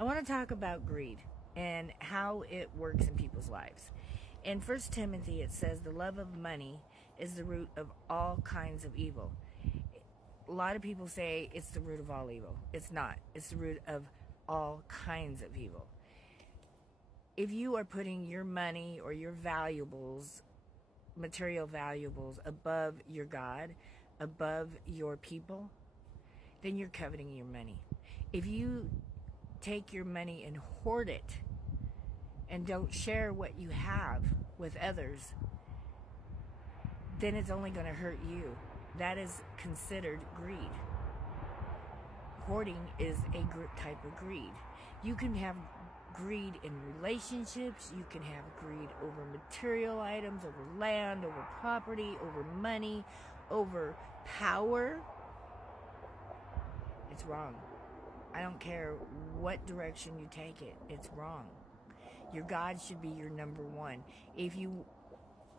I want to talk about greed and how it works in people's lives. In 1 Timothy, it says, the love of money is the root of all kinds of evil. A lot of people say it's the root of all evil. It's not. It's the root of all kinds of evil. If you are putting your money or your valuables, material valuables, above your God, above your people, then you're coveting your money. If you take your money and hoard it and don't share what you have with others, then it's only going to hurt you. That is considered greed. Hoarding is a type of greed. You can have greed in relationships. You can have greed over material items, over land, over property, over money, over power. It's wrong. I don't care what direction you take it. It's wrong. Your God should be your number one. If you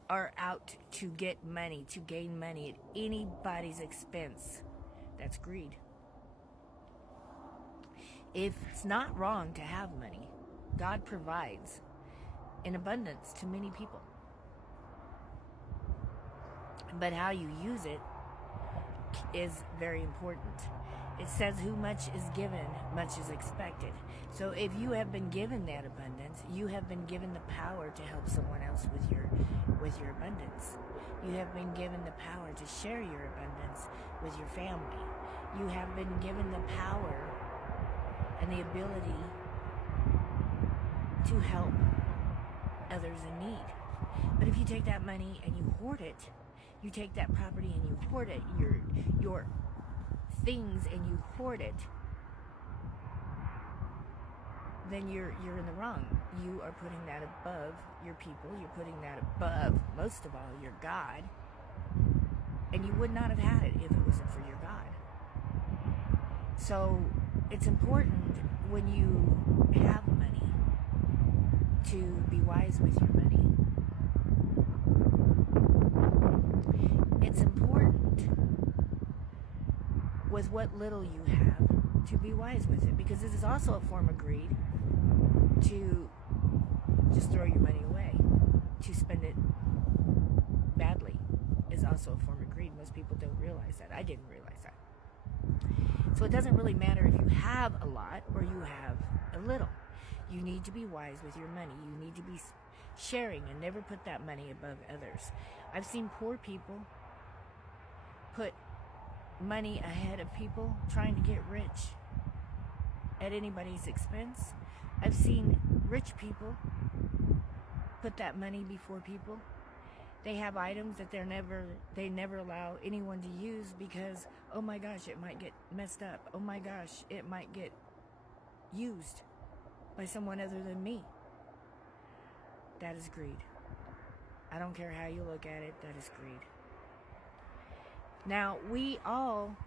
are out to get money, to gain money at anybody's expense, that's greed. It's not wrong to have money. God provides in abundance to many people. But how you use it is very important. It says who much is given, much is expected. So if you have been given that abundance, you have been given the power to help someone else with your abundance. You have been given the power to share your abundance with your family. You have been given the power and the ability to help others in need. But if you take that money and you hoard it, you take that property and you hoard it, your things, and you hoard it, then you're in the wrong. You are putting that above your people. You're putting that above, most of all, your God. And you would not have had it if it wasn't for your God. So it's important when you have money to be wise with your money. It's important with what little you have to be wise with it, because this is also a form of greed to just throw your money away, to spend it badly is also a form of greed. Most people don't realize that. I didn't realize that. So it doesn't really matter if you have a lot or you have a little. You need to be wise with your money. You need to be sharing and never put that money above others. I've seen poor people put money ahead of people trying to get rich at anybody's expense. I've seen rich people put that money before people. They have items that they never allow anyone to use because, oh my gosh, it might get messed up. Oh my gosh, it might get used by someone other than me. That is greed. I don't care how you look at it, that is greed. Now, we all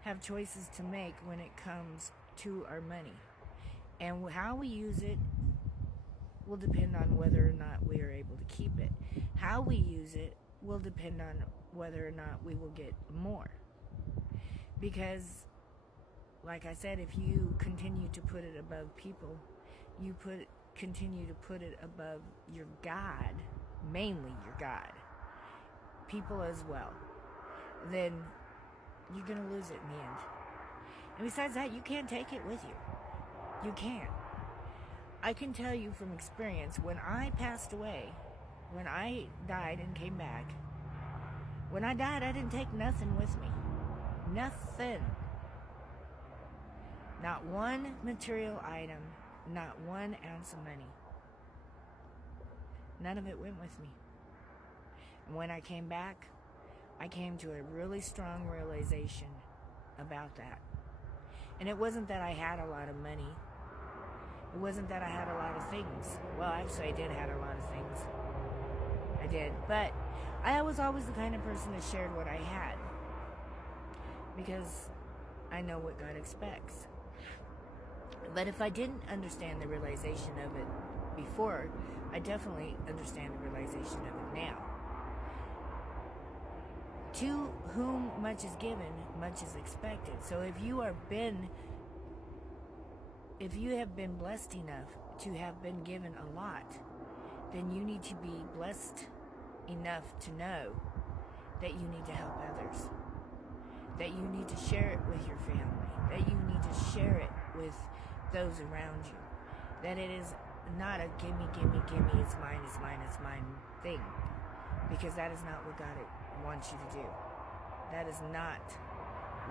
have choices to make when it comes to our money. And how we use it will depend on whether or not we are able to keep it. How we use it will depend on whether or not we will get more. Because, like I said, if you continue to put it above people, you continue to put it above your God, mainly your God, people as well, then you're going to lose it in the end. And besides that, you can't take it with you. You can't. I can tell you from experience, when I passed away, when I died and came back, when I died, I didn't take nothing with me. Nothing. Not one material item, not 1 ounce of money. None of it went with me. And when I came back, I came to a really strong realization about that. And it wasn't that I had a lot of money. It wasn't that I had a lot of things. Well, actually, I did have a lot of things. I did. But I was always the kind of person that shared what I had, because I know what God expects. But if I didn't understand the realization of it before, I definitely understand the realization of it now. To whom much is given, much is expected. So if you have been if you have been blessed enough to have been given a lot, then you need to be blessed enough to know that you need to help others, that you need to share it with your family, that you need to share it with those around you, that it is not a gimme, gimme, gimme, it's mine thing, because that is not what God wants you to do. That is not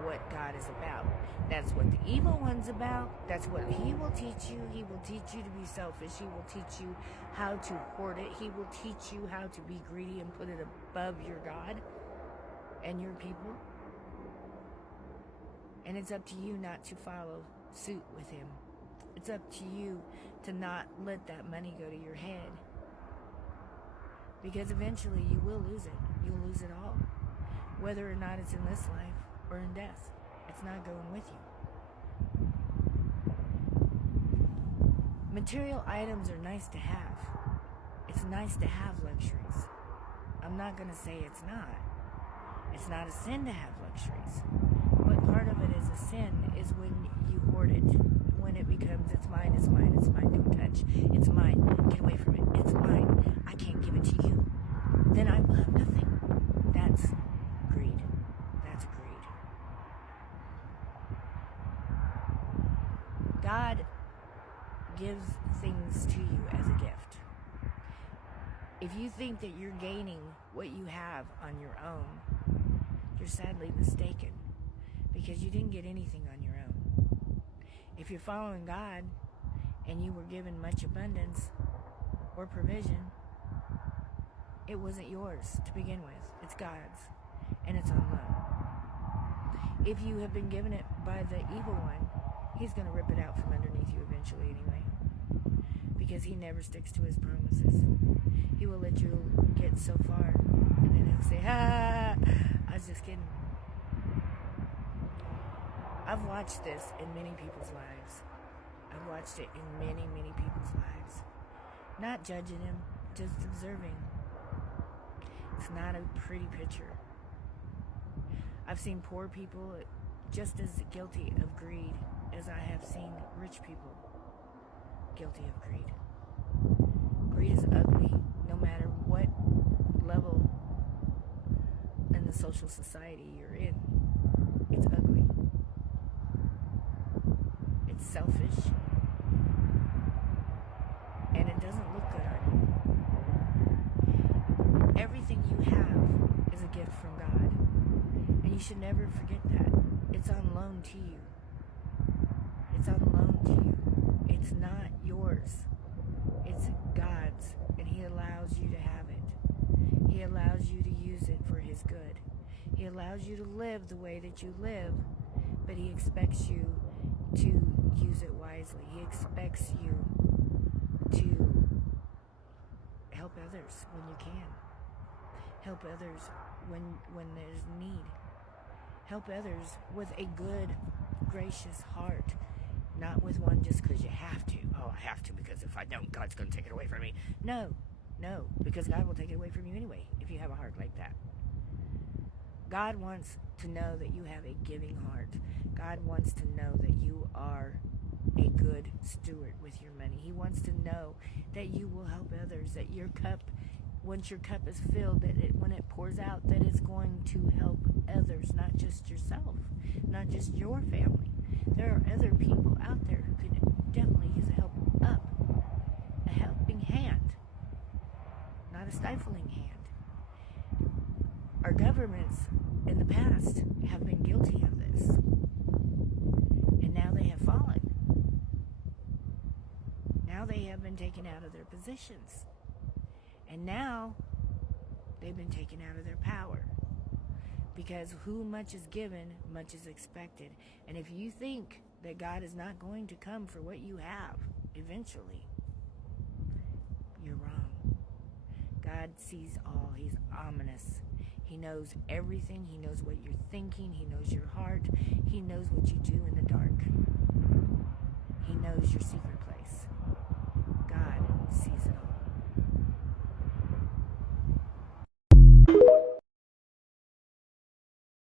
what God is about. That's what the evil one's about. That's what he will teach you. He will teach you to be selfish. He will teach you how to hoard it. He will teach you how to be greedy and put it above your God and your people. And it's up to you not to follow suit with him. It's up to you to not let that money go to your head. Because eventually you will lose it. You'll lose it all. Whether or not it's in this life or in death. It's not going with you. Material items are nice to have. It's nice to have luxuries. I'm not going to say it's not. It's not a sin to have luxuries. What part of it is a sin is when you hoard it. When it becomes, it's mine, don't touch. It's mine, get away from it. It's mine, I can't give it to you. Then I will have nothing. That's greed. That's greed. God gives things to you as a gift. If you think that you're gaining what you have on your own, you're sadly mistaken, because you didn't get anything on your own. If you're following God and you were given much abundance or provision, it wasn't yours to begin with. It's God's, and it's on loan. If you have been given it by the evil one, he's going to rip it out from underneath you eventually anyway, because he never sticks to his promises. He will let you get so far, and then he'll say, ha, I was just kidding. I've watched this in many people's lives. I've watched it in many, many people's lives. Not judging him, just observing. It's not a pretty picture. I've seen poor people just as guilty of greed as I have seen rich people guilty of greed. Greed is ugly, no matter what level in the social society you're in. It's ugly. It's selfish. And it doesn't look good on you. Everything you have is a gift from God. And you should never forget that. It's on loan to you. It's on loan to you. It's not yours. It's God's. And he allows you to have it. He allows you to use it for his good. He allows you to live the way that you live, but he expects you to use it wisely. He expects you to help others when you can. Help others when there's need. Help others with a good, gracious heart, not with one just because you have to. Oh, I have to because if I don't, God's going to take it away from me. No, because God will take it away from you anyway if you have a heart like that. God wants to know that you have a giving heart. God wants to know that you are a good steward with your money. He wants to know that you will help others, that your cup, once your cup is filled, that when it pours out, that it's going to help others, not just yourself, not just your family. There are other people out there who could definitely use a helping hand, not a stifling hand. Our governments in the past have been guilty of this, and now they have fallen. Now they have been taken out of their positions, and now they've been taken out of their power, because who much is given, much is expected. And if you think that God is not going to come for what you have eventually, you're wrong. God sees all. He's ominous. He knows everything. He knows what you're thinking. He knows your heart. He knows what you do in the dark. He knows your secret place. God sees it